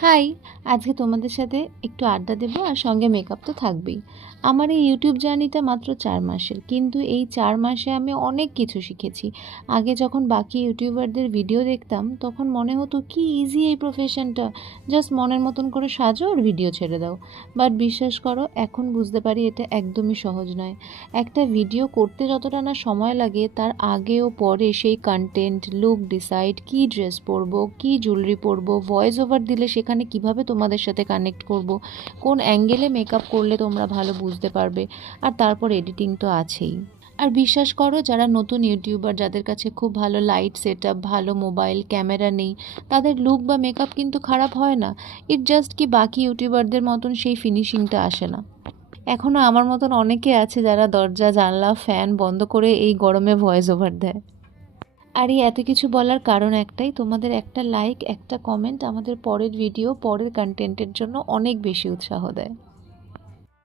তাই আজকে তোমাদের সাথে একটু আড্ডা দেবো, আর সঙ্গে মেকআপ তো থাকবেই। আমার এই ইউটিউব জার্নিটা মাত্র 4 মাসের, কিন্তু এই 4 মাসে আমি অনেক কিছু শিখেছি। আগে যখন বাকি ইউটিউবারদের ভিডিও দেখতাম তখন মনে হতো কি ইজি এই প্রফেশনটা, জাস্ট মনের মতন করে সাজো আর ভিডিও ছেড়ে দাও। বাট বিশ্বাস করো, এখন বুঝতে পারি এটা একদমই সহজ নয়। একটা ভিডিও করতে যতটা না সময় লাগে, তার আগে ও পরে সেই কন্টেন্ট, লুক ডিসাইড, কী ড্রেস পরবো, কী জুয়েলারি পরবো, ভয়েস ওভার দিলে সেখানে কিভাবে তোমাদের সাথে কানেক্ট করব, কোন অ্যাঙ্গেলে মেকআপ করলে তোমরা ভালো বুঝতে পারবে, আর তারপর এডিটিং তো আছেই। আর বিশ্বাস করো, যারা নতুন ইউটিউবার, যাদের কাছে খুব ভালো লাইট সেট আপ, ভালো মোবাইল ক্যামেরা নেই, তাদের লুক বা মেকআপ কিন্তু খারাপ হয় না। ইট জাস্ট কি বাকি ইউটিউবারদের মতন সেই ফিনিশিংটা আসে না। এখনও আমার মতন অনেকে আছে যারা দরজা জানলা ফ্যান বন্ধ করে এই গরমে ভয়েস ওভার দেয়। আর এই এত কিছু বলার কারণ একটাই, তোমাদের একটা লাইক, একটা কমেন্ট আমাদের পরের ভিডিও, পরের কন্টেন্টের জন্য অনেক বেশি উৎসাহ দেয়।